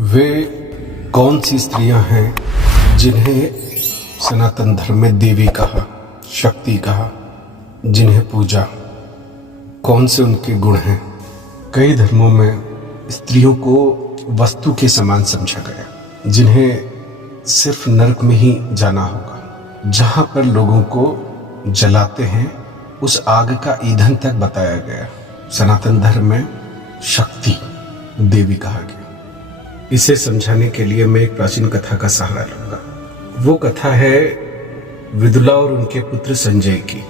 वे कौन सी स्त्रियां हैं जिन्हें सनातन धर्म में देवी कहा, शक्ति कहा, जिन्हें पूजा? कौन से उनके गुण हैं? कई धर्मों में स्त्रियों को वस्तु के समान समझा गया, जिन्हें सिर्फ नरक में ही जाना होगा। जहां पर लोगों को जलाते हैं उस आग का ईंधन तक बताया गया। सनातन धर्म में शक्ति देवी कहा गया। इसे समझाने के लिए मैं एक प्राचीन कथा का सहारा लूंगा। वो कथा है विदुला और उनके पुत्र संजय की।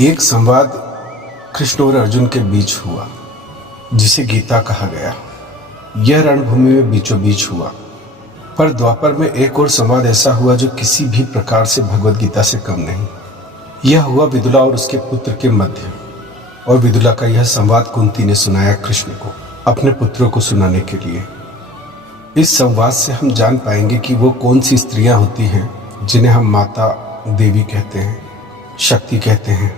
एक संवाद कृष्ण और अर्जुन के बीच हुआ, जिसे गीता कहा गया। यह रणभूमि में बीचों बीच हुआ, पर द्वापर में एक और संवाद ऐसा हुआ जो किसी भी प्रकार से भगवत गीता से कम नहीं। यह हुआ विदुला और उसके पुत्र के मध्य, और विदुला का यह संवाद कुंती ने सुनाया कृष्ण को, अपने पुत्रों को सुनाने के लिए। इस संवाद से हम जान पाएंगे कि वो कौन सी स्त्रियां होती हैं जिन्हें हम माता देवी कहते हैं, शक्ति कहते हैं।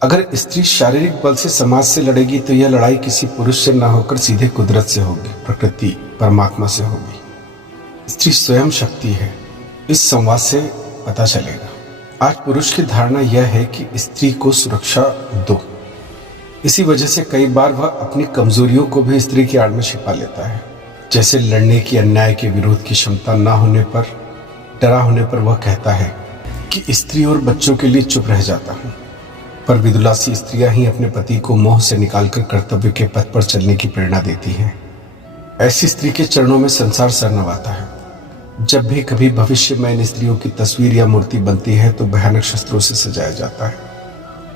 अगर स्त्री शारीरिक बल से समाज से लड़ेगी तो यह लड़ाई किसी पुरुष से न होकर सीधे कुदरत से होगी, प्रकृति परमात्मा से होगी। स्त्री स्वयं शक्ति है, इस संवाद से पता चलेगा। आज पुरुष की धारणा यह है कि स्त्री को सुरक्षा दो। इसी वजह से कई बार वह अपनी कमजोरियों को भी स्त्री की आड़ में छिपा लेता है। जैसे लड़ने की, अन्याय के विरोध की क्षमता ना होने पर, डरा होने पर वह कहता है कि स्त्री और बच्चों के लिए चुप रह जाता हूं। पर विदुला सी स्त्रियां ही अपने पति को मोह से निकालकर कर्तव्य के पथ पर चलने की प्रेरणा देती हैं। ऐसी स्त्री के चरणों में संसार सर नवाता है। जब भी कभी भविष्य में इन स्त्रियों की तस्वीर या मूर्ति बनती है तो भयानक शस्त्रों से सजाया जाता है,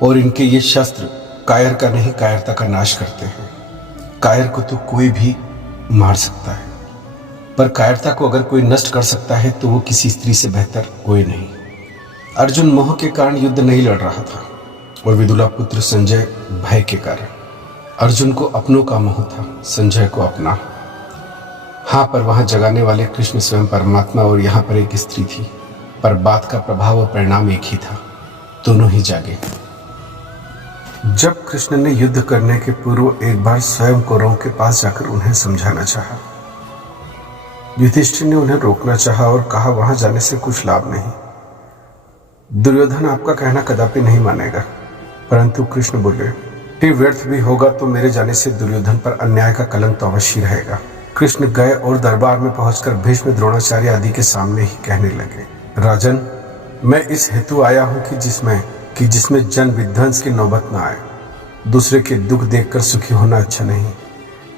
और इनके ये शस्त्र कायर का नहीं, कायरता का नाश करते हैं। कायर को तो कोई भी मार सकता है, पर कायरता को अगर कोई नष्ट कर सकता है तो वो किसी स्त्री से बेहतर कोई नहीं। अर्जुन मोह के कारण युद्ध नहीं लड़ रहा था, और विदुला पुत्र संजय भय के कारण। अर्जुन को अपनों का मोह था, संजय को अपना। हाँ, पर वहां जगाने वाले कृष्ण स्वयं परमात्मा और यहाँ पर एक स्त्री थी, पर बात का प्रभाव और परिणाम एक ही था, दोनों ही जागे। जब कृष्ण ने युद्ध करने के पूर्व एक बार स्वयं कौरवों के पास जाकर उन्हें समझाना चाहा। युधिष्ठिर ने उन्हें रोकना चाहा और कहा, वहां जाने से कुछ लाभ नहीं। दुर्योधन आपका कहना कदापि नहीं मानेगा। परंतु कृष्ण बोले, ये व्यर्थ भी होगा तो मेरे जाने से दुर्योधन पर अन्याय का कलंक तो अवश्य रहेगा। कृष्ण गए और दरबार में पहुंचकर भीष्म, द्रोणाचार्य आदि के सामने ही कहने लगे, राजन, मैं इस हेतु आया हूं कि जिसमें जन विध्वंस की नौबत न आए। दूसरे के दुख देखकर सुखी होना अच्छा नहीं।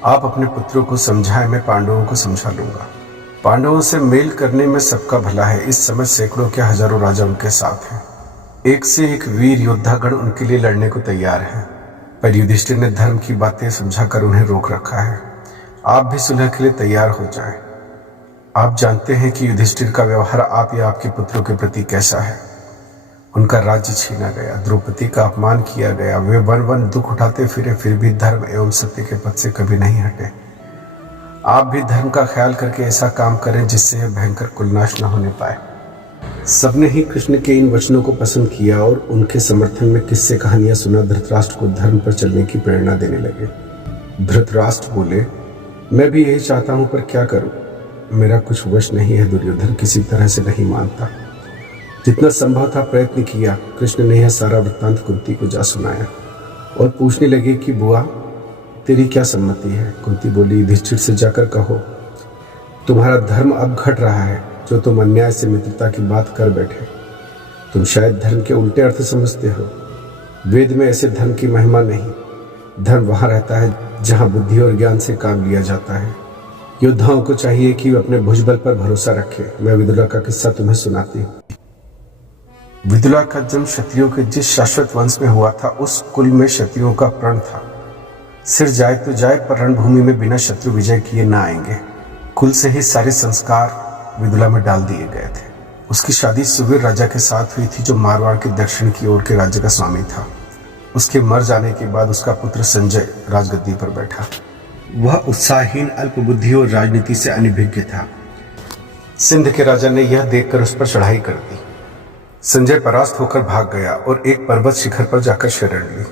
आप अपने पुत्रों को समझाएं, मैं पांडवों को समझा लूंगा। पांडवों से मेल करने में सबका भला है। इस समय सैकड़ों के हजारों राजा उनके साथ हैं। एक से एक वीर योद्धागण उनके लिए लड़ने को तैयार हैं। पर युधिष्ठिर ने धर्म की बातें समझाकर उन्हें रोक रखा है। आप भी सुलह के लिए तैयार हो जाएं। आप जानते हैं कि युधिष्ठिर का व्यवहार आप या आपके पुत्रों के प्रति कैसा है। उनका राज्य छीना गया, द्रौपदी का अपमान किया गया, वे वन वन दुख उठाते फिरे, फिर भी धर्म एवं सत्य के पथ से कभी नहीं हटे। आप भी धर्म का ख्याल करके ऐसा काम करें जिससे यह भयंकर कुलनाश न होने पाए। सबने ही कृष्ण के इन वचनों को पसंद किया और उनके समर्थन में किस्से कहानियां सुना धृतराष्ट्र को धर्म पर चलने की प्रेरणा देने लगे। धृतराष्ट्र बोले, मैं भी यही चाहता हूं, पर क्या करूं? मेरा कुछ वश नहीं है। दुर्योधन किसी तरह से नहीं मानता। जितना संभव था प्रयत्न किया। कृष्ण ने यह सारा वृत्तांत कुंती को जा सुनाया और पूछने लगे कि बुआ, तेरी क्या सम्मति है? कुंती बोली, युधिष्ठिर से जाकर कहो, तुम्हारा धर्म अब घट रहा है। जो तुम अन्याय से मित्रता की बात कर बैठे, तुम शायद धर्म के उल्टे अर्थ समझते हो। वेद में ऐसे धर्म की महिमा नहीं। धर्म वहां रहता है जहां बुद्धि और ज्ञान से काम लिया जाता है। योद्धाओं को चाहिए कि वे अपने भुजबल पर भरोसा रखें। मैं विदुला का किस्सा तुम्हें सुनाती हूँ। विदुला का जन्म क्षत्रियों के जिस शाश्वत वंश में हुआ था, उस कुल में क्षत्रियों का प्रण था। सिर जाए तो जाए, पर रणभूमि में बिना शत्रु विजय किए न आएंगे। कुल से ही सारे संस्कार विदुला में डाल दिए गए थे। उसकी शादी सुवीर राजा के साथ हुई थी, जो मारवाड़ के दक्षिण की ओर के राज्य का स्वामी था। उसके मर जाने के बाद उसका पुत्र संजय राजगद्दी पर बैठा। वह उत्साहहीन, अल्पबुद्धि और राजनीति से अनभिज्ञ था। सिंध के राजा ने यह देखकर उस पर चढ़ाई कर दी। संजय परास्त होकर भाग गया और एक पर्वत शिखर पर जाकर शरण ली।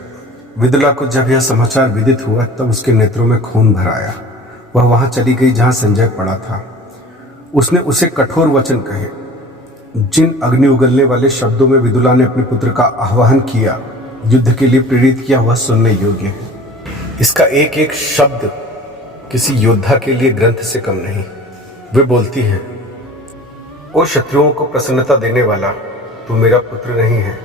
विदुला को जब यह समाचार विदित हुआ तब उसके नेत्रों में खून भर आया। वह वहां चली गई जहां संजय पड़ा था। उसने उसे कठोर वचन कहे। जिन अग्नि उगलने वाले शब्दों में विदुला ने अपने पुत्र का आह्वान किया, युद्ध के लिए प्रेरित किया, वह सुनने योग्य है। इसका एक एक शब्द किसी योद्धा के लिए ग्रंथ से कम नहीं। वे बोलती हैं, ओ शत्रुओं को प्रसन्नता देने वाला, तू मेरा पुत्र नहीं है।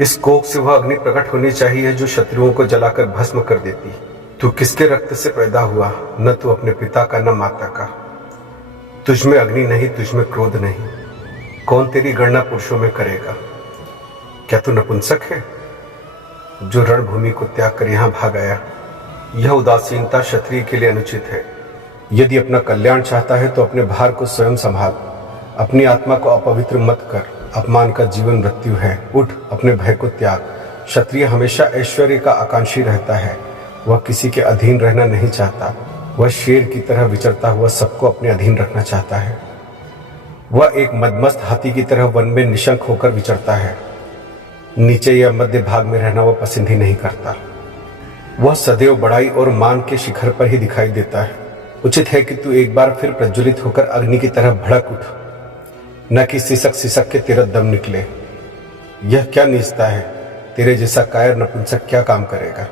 इस कोख से वह अग्नि प्रकट होनी चाहिए जो शत्रुओं को जलाकर भस्म कर देती। तू किसके रक्त से पैदा हुआ? न तू अपने पिता का, न माता का। तुझमें अग्नि नहीं, तुझमें क्रोध नहीं। कौन तेरी गणना पुरुषों में करेगा? क्या तू नपुंसक है जो रणभूमि को त्याग कर यहां भाग आया? यह उदासीनता क्षत्रिय के लिए अनुचित है। यदि अपना कल्याण चाहता है तो अपने भार को स्वयं संभाल। अपनी आत्मा को अपवित्र मत कर। अपमान का जीवन मृत्यु है। उठ, अपने भय को त्याग। क्षत्रिय हमेशा ऐश्वर्य का आकांक्षी रहता है। वह किसी के अधीन रहना नहीं चाहता। वह शेर की तरह विचरता हुआ सबको अपने अधीन रखना चाहता है। वह एक मदमस्त हाथी की तरह वन में निशंक होकर विचरता है। नीचे या मध्य भाग में रहना वह पसंद ही नहीं करता। वह सदैव बड़ाई और मान के शिखर पर ही दिखाई देता है। उचित है कि तू एक बार फिर प्रज्वलित होकर अग्नि की तरह भड़क उठ, न कि सिसक सिसक के तेरा दम निकले। यह क्या नीचता है? तेरे जैसा कायर नपुंसक क्या काम करेगा?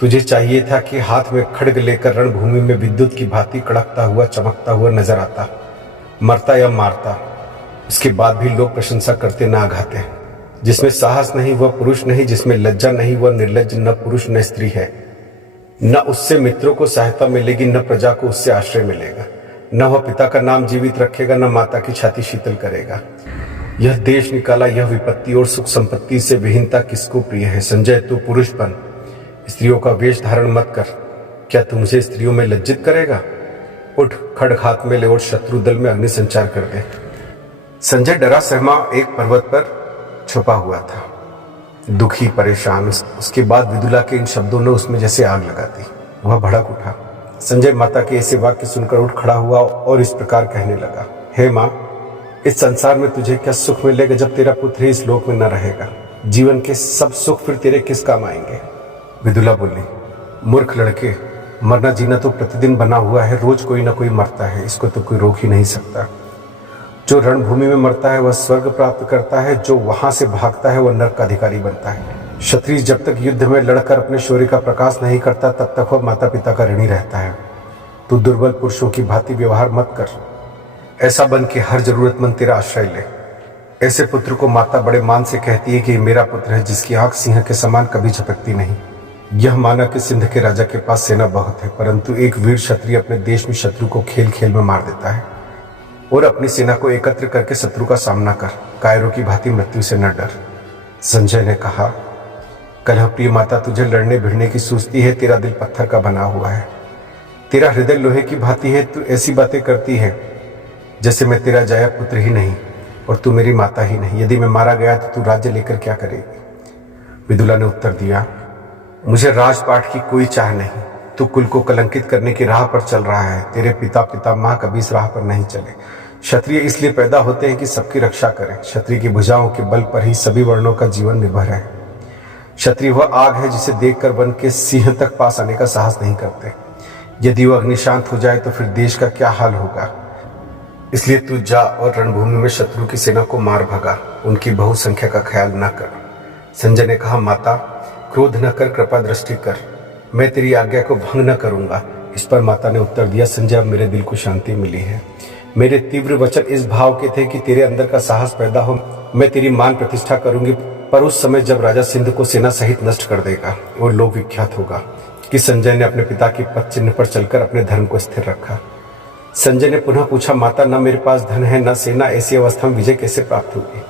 तुझे चाहिए था कि हाथ में खड्ग लेकर रणभूमि में विद्युत की भांति कड़कता हुआ, चमकता हुआ नजर आता, मरता या मारता। इसके बाद भी लोग प्रशंसा करते न आघाते। जिसमें साहस नहीं वह पुरुष नहीं, जिसमें लज्जा नहीं वह निर्लज्ज न पुरुष न स्त्री है। न उससे मित्रों को सहायता मिलेगी, न प्रजा को उससे आश्रय मिलेगा। न वह पिता का नाम जीवित रखेगा, न माता की छाती शीतल करेगा। यह देश निकाला, यह विपत्ति और सुख संपत्ति से विहीनता किसको प्रिय है? संजय, तू पुरुष बन, स्त्रियों का वेश धारण मत कर। क्या तू मुझे स्त्रियों में लज्जित करेगा? उठ, खड्ग हाथ में ले और शत्रु दल में अग्नि संचार कर दे। संजय डरा सहमा एक पर्वत पर छुपा हुआ था, दुखी परेशान। उसके बाद विदुला के इन शब्दों ने उसमें जैसे आग लगा दी। वह भड़क उठा। संजय माता के ऐसे वाक्य सुनकर उठ खड़ा हुआ और इस प्रकार कहने लगा, हे माँ, इस संसार में तुझे क्या सुख मिलेगा जब तेरा पुत्र ही इस लोक में न रहेगा? जीवन के सब सुख फिर तेरे किस काम आएंगे? विदुला बोली, मूर्ख लड़के, मरना जीना तो प्रतिदिन बना हुआ है। रोज कोई ना कोई मरता है, इसको तो कोई रोक ही नहीं सकता। जो रणभूमि में मरता है वह स्वर्ग प्राप्त करता है, जो वहां से भागता है वह नरक का अधिकारी बनता है। क्षत्रिय जब तक युद्ध में लड़कर अपने शौर्य का प्रकाश नहीं करता तब तक वह माता पिता का ऋणी रहता है। तू दुर्बल पुरुषों की भांति व्यवहार मत कर। ऐसा बन कि हर जरूरतमंद तेरा आश्रय ले। ऐसे पुत्र को माता बड़े मान से कहती है कि मेरा पुत्र है, जिसकी आंख सिंह के समान कभी झपकती नहीं। यह माना कि सिंध के राजा के पास सेना बहुत है, परंतु एक वीर क्षत्रिय अपने देश में शत्रु को खेल खेल में मार देता है। और अपनी सेना को एकत्र करके शत्रु का सामना कर। कायरों की भांति मृत्यु से न डर। संजय ने कहा, कलह प्रिय माता, तुझे लड़ने भिड़ने की सूझती है। तेरा दिल पत्थर का बना हुआ है, तेरा हृदय लोहे की भांति है। तू ऐसी बातें करती है जैसे मैं तेरा जाया पुत्र ही नहीं और तू मेरी माता ही नहीं। यदि मैं मारा गया तो तू राज्य लेकर क्या करेगी? विदुला ने उत्तर दिया, मुझे राजपाट की कोई चाह नहीं। तू कुल को कलंकित करने की राह पर चल रहा है। तेरे पिता पितामह कभी इस राह पर नहीं चले। क्षत्रिय इसलिए पैदा होते हैं कि सबकी रक्षा करें। क्षत्रिय की भुजाओं के बल पर ही सभी वर्णों का जीवन निर्भर है। क्षत्रिय वह आग है जिसे देखकर वन के सिंह तक पास आने का साहस नहीं करते। यदि वह अग्नि शांत हो जाए तो फिर देश का क्या हाल होगा? इसलिए तू जा और रणभूमि में शत्रु की सेना को मार भगा। उनकी बहुसंख्या का ख्याल न कर। संजय ने कहा, माता, क्रोध न कर, कृपा दृष्टि कर। मैं तेरी आज्ञा को भंग न करूंगा। इस पर माता ने उत्तर दिया, संजय, अब मेरे दिल को शांति मिली है। मेरे तीव्र वचन इस भाव के थे कि तेरे अंदर का साहस पैदा हो। मैं तेरी मान प्रतिष्ठा करूंगी, पर उस समय जब राजा सिंध को सेना सहित नष्ट कर देगा और लोक विख्यात होगा कि संजय ने अपने पिता के पद चिन्ह पर चलकर अपने धर्म को स्थिर रखा। संजय ने पुनः पूछा, माता, न मेरे पास धन है न सेना, ऐसी अवस्था में विजय कैसे प्राप्त होगी?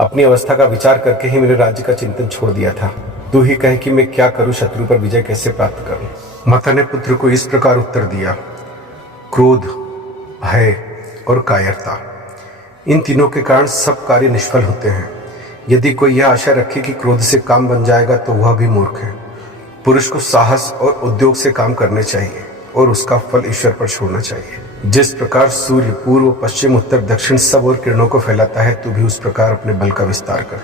अपनी अवस्था का विचार करके ही मैंने राज्य का चिंतन छोड़ दिया था। तू ही कहे कि मैं क्या करूं, शत्रु पर विजय कैसे प्राप्त करूं? माता ने पुत्र को इस प्रकार उत्तर दिया, क्रोध, भय और कायरता, इन तीनों के कारण सब कार्य निष्फल होते हैं। यदि कोई यह आशा रखे कि क्रोध से काम बन जाएगा तो वह भी मूर्ख है। पुरुष को साहस और उद्योग से काम करने चाहिए और उसका फल ईश्वर पर छोड़ना चाहिए। जिस प्रकार सूर्य पूर्व पश्चिम उत्तर दक्षिण सब और किरणों को फैलाता है, तू भी उस प्रकार अपने बल का विस्तार कर।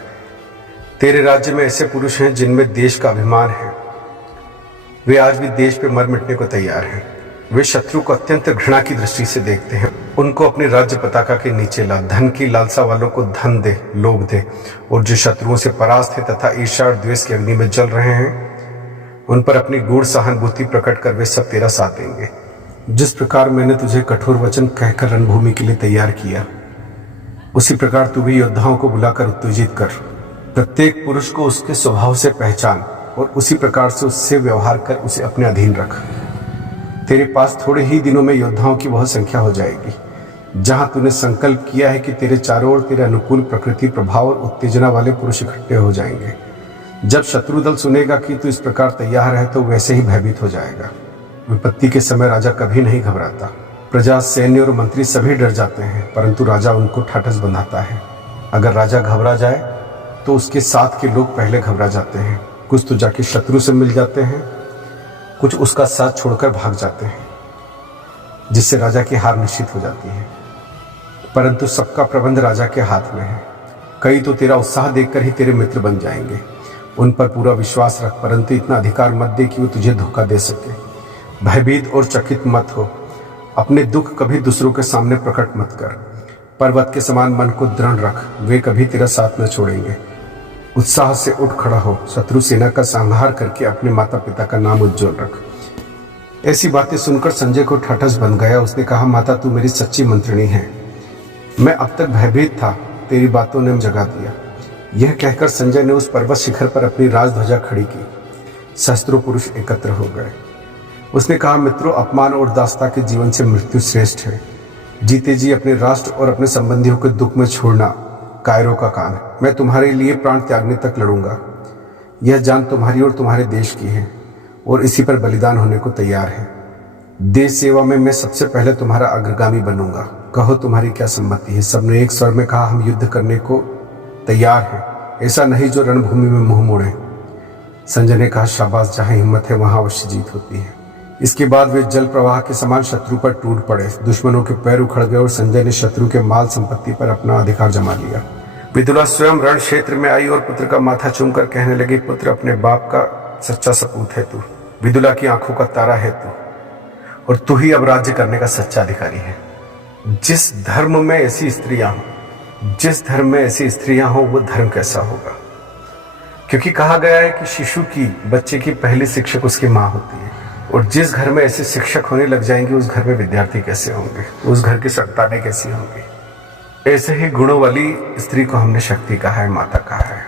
तेरे राज्य में ऐसे पुरुष हैं जिनमें देश का अभिमान है। वे आज भी देश पे मर मिटने को तैयार हैं। वे शत्रु को अत्यंत घृणा की दृष्टि से देखते हैं। उनको अपनी राज्य पताका के नीचे ला। धन की लालसा वालों को धन दे, लोभ दे, और जो शत्रुओं से परास्त है तथा ईर्ष्या और द्वेष की अग्नि में जल रहे हैं, उन पर अपनी गूढ़ सहानुभूति प्रकट कर वे सब तेरा साथ देंगे। जिस प्रकार मैंने तुझे कठोर वचन कहकर रणभूमि के लिए तैयार किया, उसी प्रकार तू भी योद्धाओं को बुलाकर उत्तेजित कर। प्रत्येक पुरुष को उसके स्वभाव से पहचान और उसी प्रकार से उससे व्यवहार कर उसे अपने अधीन रख। तेरे पास थोड़े ही दिनों में योद्धाओं की बहुत संख्या हो जाएगी। जहां तूने संकल्प किया है कि तेरे चारों ओर तेरे अनुकूल प्रकृति प्रभाव और उत्तेजना वाले पुरुष इकट्ठे हो जाएंगे। जब शत्रु दल सुनेगा कि तू इस प्रकार तैयार है तो वैसे ही भयभीत हो जाएगा। विपत्ति के समय राजा कभी नहीं घबराता। प्रजा, सैन्य और मंत्री सभी डर जाते हैं, परंतु राजा उनको ठाठस बंधाता है। अगर राजा घबरा जाए तो उसके साथ के लोग पहले घबरा जाते हैं। कुछ तो जाके शत्रु से मिल जाते हैं, कुछ उसका साथ छोड़कर भाग जाते हैं, जिससे राजा की हार निश्चित हो जाती है। परंतु सबका प्रबंध राजा के हाथ में है। कई तो तेरा उत्साह देखकर ही तेरे मित्र बन जाएंगे। उन पर पूरा विश्वास रख, परंतु इतना अधिकार मत दे कि वो तुझे धोखा दे सके। भयभीत और चकित मत हो। अपने दुख कभी दूसरों के सामने प्रकट मत कर। पर्वत के समान मन को दृढ़ रख, वे कभी तेरा साथ न छोड़ेंगे। उत्साह से उठ खड़ा हो, शत्रु सेना का संहार करके अपने माता पिता का नाम उज्जवल रख। ऐसी बातें सुनकर संजय को ठाठस बन गया। उसने कहा, माता तू मेरी सच्ची मंत्रिणी है। मैं अब तक भयभीत था, तेरी बातों ने जगा दिया। यह कहकर संजय ने उस पर्वत शिखर पर अपनी राजध्वजा खड़ी की। सहस्त्रों पुरुष एकत्र हो गए। उसने कहा, मित्रों, अपमान और दासता के जीवन से मृत्यु श्रेष्ठ है। जीते जी अपने राष्ट्र और अपने संबंधियों के दुख में छोड़ना कायरों का काम है। मैं तुम्हारे लिए प्राण त्यागने तक लड़ूंगा। यह जान तुम्हारी और तुम्हारे देश की है और इसी पर बलिदान होने को तैयार है। देश सेवा में मैं सबसे पहले तुम्हारा अग्रगामी बनूंगा। कहो तुम्हारी क्या सम्मति है। सबने एक स्वर में कहा, हम युद्ध करने को तैयार हैं। ऐसा नहीं जो रणभूमि में मुंह मोड़े। संजय ने कहा, शाबाश, जहां हिम्मत है वहां अवश्य जीत होती है। इसके बाद वे जल प्रवाह के समान शत्रु पर टूट पड़े। दुश्मनों के पैर उखड़ गए और संजय ने शत्रु के माल संपत्ति पर अपना अधिकार जमा लिया। विदुला स्वयं रण क्षेत्र में आई और पुत्र का माथा चूमकर कहने लगी, पुत्र, अपने बाप का सच्चा सपूत है तू। विदुला की आंखों का तारा है तू, और तू ही अब राज्य करने का सच्चा अधिकारी है। जिस धर्म में ऐसी स्त्रियां हों वो धर्म कैसा होगा। क्योंकि कहा गया है कि शिशु की, बच्चे की पहली शिक्षक उसकी माँ होती है। और जिस घर में ऐसे शिक्षक होने लग जाएंगे उस घर में विद्यार्थी कैसे होंगे, उस घर की संतानें कैसी होंगी। ऐसे ही गुणों वाली स्त्री को हमने शक्ति कहा है, माता कहा है।